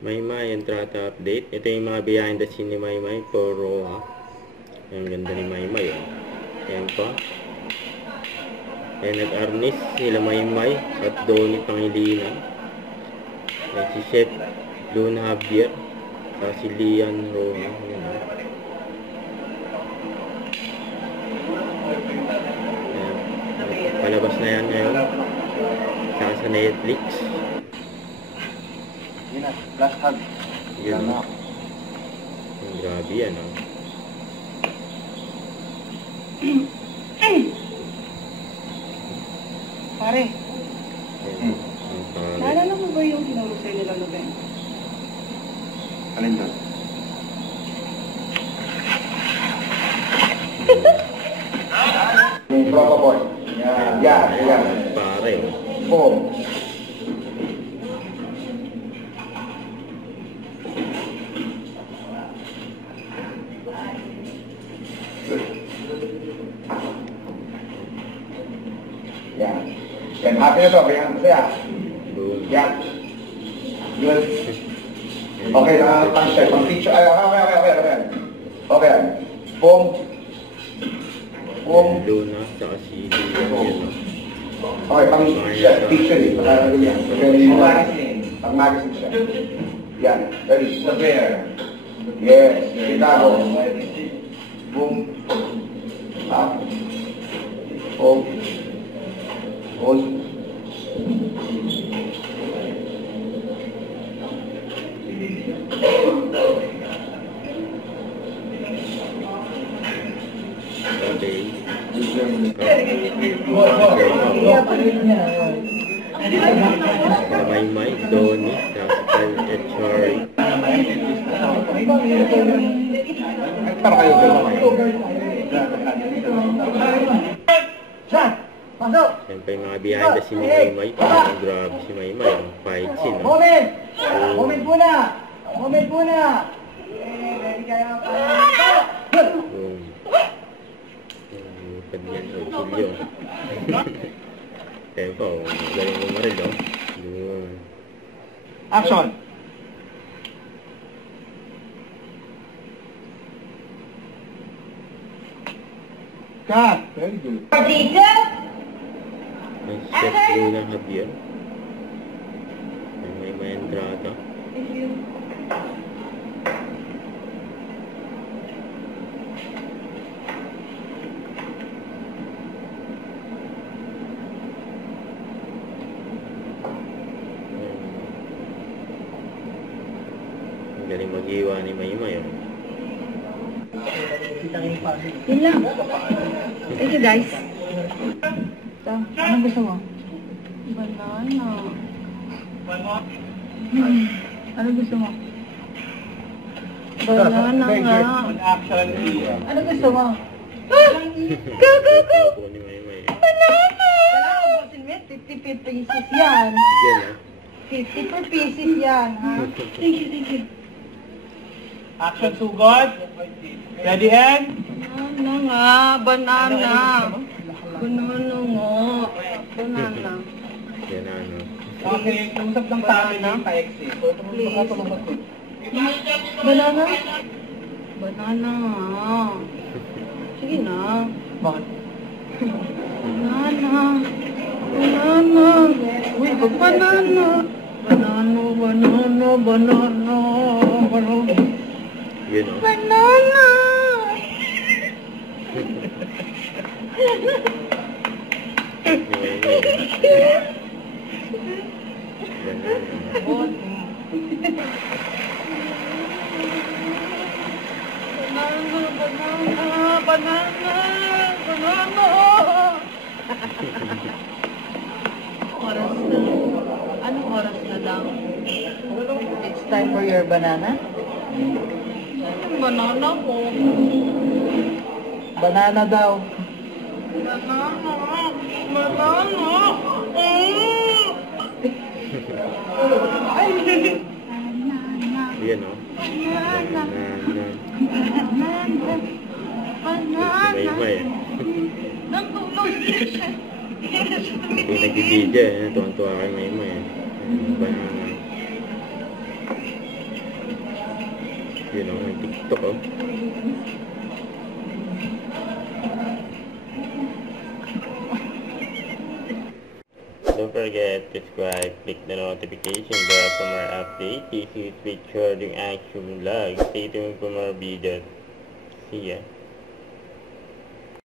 Maymay, entrata update. Ito yung mga behind the scene ni Maymay for Roha. Ang ganda ni Maymay, oh. Ayan pa. Ayan, nag-arnis sila Maymay at Donnie Pangilinan. Ayan, si Chef Luna Javier. Si Lian Roha. Ayan, oh. Ayan. Palabas na yan ngayon. Saka sa Netflix. Yun na, last hug. Yun na. Grabe yan, oh. Pare, Ayan, ang pare. naalala mo ba yung tinuro sa'yo nila Loben? Alin doon? Yung proper boy. Yan. Pare, oh. Boom. Yan. Yan, happy na to. Kaya masaya. Boom. Yan. Good. Okay, pang picture. Ay, okay. Okay. Boom. Boom. Luna, saka si Lian, yun, oh. Okay, pang picture eh. Pang magazine siya. Yan. Ready. Yes. Chicago. Boom. Up. Boom. Hold. Okay. Maymay, Donnie, saka si Charlie. Para kayo. Siyempre yung mga behind the scene ni Maymay. Parang grabe si Maymay. Ang fight scene, oh. Moment muna! Ready kayo? Boom. Lupad niyan, oh. Silyo. Kaya pa, oh. Galing mo maril, oh. Yun. Action! Cut! Very good. Ang Chef Luna Javier. Ang Maymay entrata. Ang galing mag-iwa ni Maymay, oh. Yun lang. Thank you guys. Ito, anong gusto mo? Banana. Anong gusto mo? Banana nga. Anong gusto mo? Go! Ako ni Maymay. Banana! 50 pieces yan. Yan, ah. 50 per pieces yan, ha? Thank you. Action sugod. Ready and? Banana nga, banana. Banana nga. Banana. Yan, ano. Okay, usap lang sa amin ng pa-exit. Banana? Banana nga. Sige na. Bakit? Banana. Uy, banana. Banana. Yun, oh. Banana. Banana. Oras na. Anong oras na lang? It's time for your banana? Banana ko. Banana daw. Banana. Yan, oh. Banana. Maymay, eh. Natulog siya. Yung nag-video, tuwang-tuwa kay Maymay, eh. Banana. Yun o, yung TikTok o. Don't forget to subscribe, click the notification bell for more updates. This is featured yung action vlog. Stay tuned for more videos. See ya.